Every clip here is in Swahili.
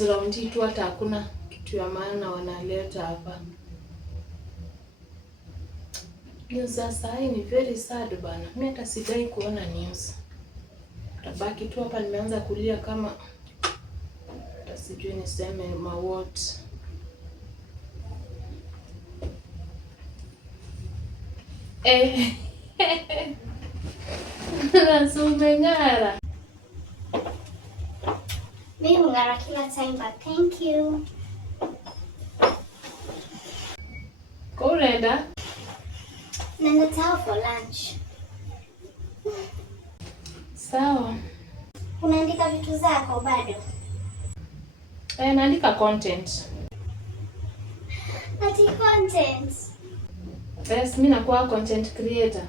news round tu, hata hakuna kitu ya maana wanaleta hapa. News sasa hii ni very sad bana. Mimi hata sidai kuona news. Tabaki tu hapa nimeanza kulia kama hata sijui niseme what. Nasumengara. Mimi hung'ara kila time, but thank you. Unaenda? Naenda tao for lunch. Sawa. Unaandika vitu zako bado? Naandika content. Ati content? Yes, mimi nakuwa content creator.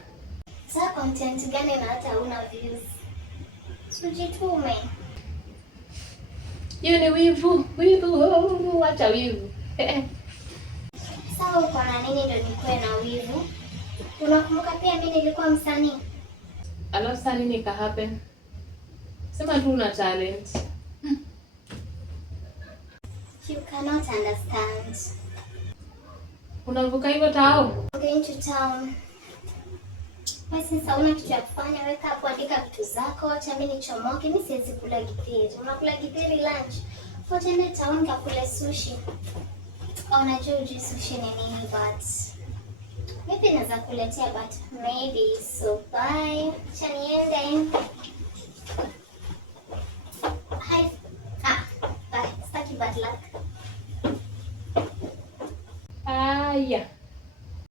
Sasa content gani na hata una views? Sijitume. Hiyo ni wivu, wacha wivu. Sawa, uko na nini ndio nikuwe na wivu? Unakumbuka pia mimi nilikuwa msanii? Alafu sasa nini ka happen? Sema tu una talent. You cannot understand. Unavuka hivyo tao? I'm going to town. Basi sasa una kitu ya kufanya, weka hapo, andika vitu zako, acha mimi nichomoke. Mimi siwezi kula githeri. Unakula githeri lunch? Twende town kakule sushi. Unajua ujui sushi ni nini, but maybe naweza kuletea, but maybe. So bye. Acha niende. Hi. Bye. Staki bad luck. Yeah.